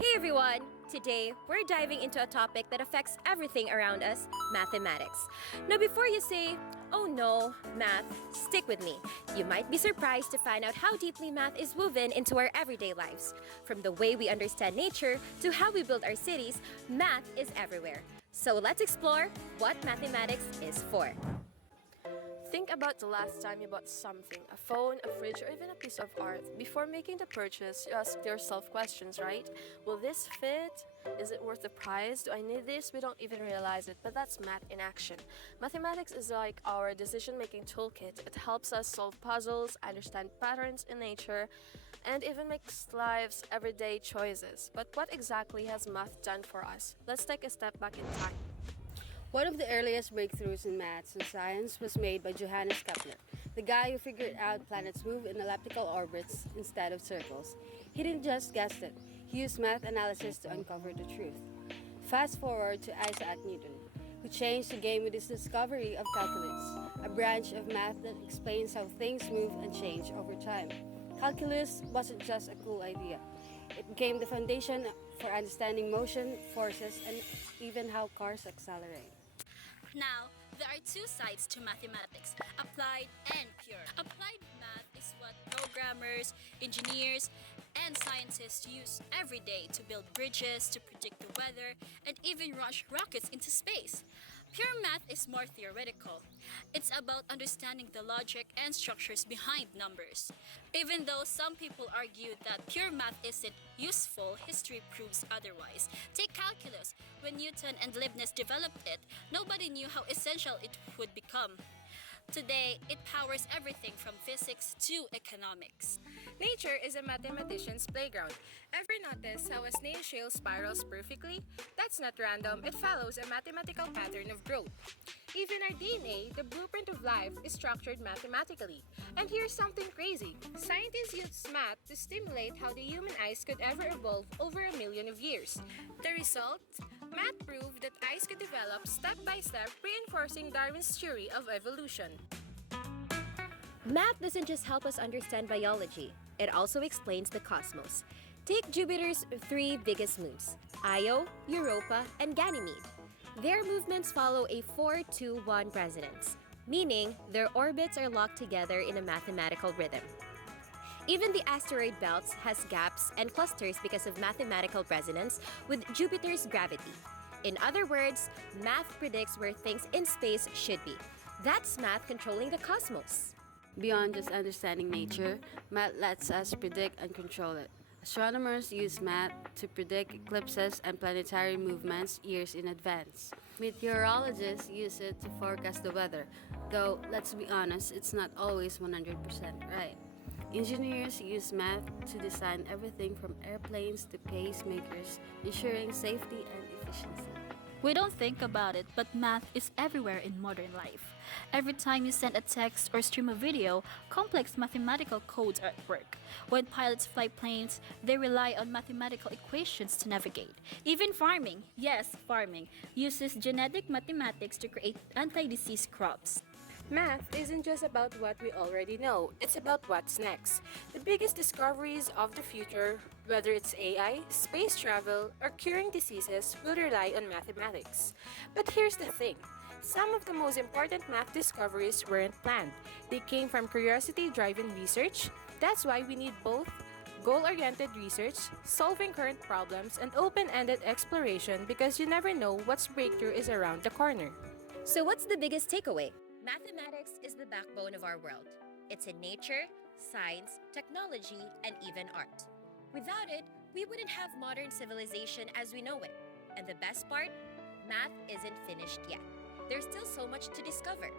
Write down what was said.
Hey everyone! Today, we're diving into a topic that affects everything around us, mathematics. Now before you say, oh no, math, stick with me. You might be surprised to find out how deeply math is woven into our everyday lives. From the way we understand nature to how we build our cities, math is everywhere. So let's explore what mathematics is for. Think about the last time you bought something, a phone, a fridge, or even a piece of art. Before making the purchase, you ask yourself questions, right? Will this fit? Is it worth the price? Do I need this? We don't even realize it, but that's math in action. Mathematics is like our decision-making toolkit. It helps us solve puzzles, understand patterns in nature, and even makes life's everyday choices. But what exactly has math done for us? Let's take a step back in time. One of the earliest breakthroughs in maths and science was made by Johannes Kepler, the guy who figured out planets move in elliptical orbits instead of circles. He didn't just guess it, he used math analysis to uncover the truth. Fast forward to Isaac Newton, who changed the game with his discovery of calculus, a branch of math that explains how things move and change over time. Calculus wasn't just a cool idea. It became the foundation for understanding motion, forces, and even how cars accelerate. Now, there are two sides to mathematics, applied and pure. Applied math is what programmers, engineers, and scientists use every day to build bridges, to predict the weather, and even launch rockets into space. Pure math is more theoretical. It's about understanding the logic and structures behind numbers. Even though some people argue that pure math isn't useful, history proves otherwise. Take calculus. When Newton and Leibniz developed it, nobody knew how essential it would become. Today, it powers everything from physics to economics. Nature is a mathematician's playground. Ever notice how a snail shell spirals perfectly? That's not random, it follows a mathematical pattern of growth. Even our DNA, the blueprint of life, is structured mathematically. And here's something crazy. Scientists use math to stimulate how the human eyes could ever evolve over a million of years. The result? Math proved that eyes could develop step by step, reinforcing Darwin's theory of evolution. Math doesn't just help us understand biology, it also explains the cosmos. Take Jupiter's three biggest moons, Io, Europa, and Ganymede. Their movements follow a 4-2-1 resonance, meaning their orbits are locked together in a mathematical rhythm. Even the asteroid belts has gaps and clusters because of mathematical resonance with Jupiter's gravity. In other words, math predicts where things in space should be. That's math controlling the cosmos. Beyond just understanding nature, math lets us predict and control it. Astronomers use math to predict eclipses and planetary movements years in advance. Meteorologists use it to forecast the weather, though let's be honest, it's not always 100% right. Engineers use math to design everything from airplanes to pacemakers, ensuring safety and efficiency. We don't think about it, but math is everywhere in modern life. Every time you send a text or stream a video, complex mathematical codes are at work. When pilots fly planes, they rely on mathematical equations to navigate. Even farming, yes, farming, uses genetic mathematics to create anti-disease crops. Math isn't just about what we already know, it's about what's next. The biggest discoveries of the future, whether it's AI, space travel, or curing diseases, will rely on mathematics. But here's the thing. Some of the most important math discoveries weren't planned. They came from curiosity-driven research. That's why we need both goal-oriented research, solving current problems, and open-ended exploration because you never know what's breakthrough is around the corner. So what's the biggest takeaway? Mathematics is the backbone of our world. It's in nature, science, technology, and even art. Without it, we wouldn't have modern civilization as we know it. And the best part? Math isn't finished yet. There's still so much to discover.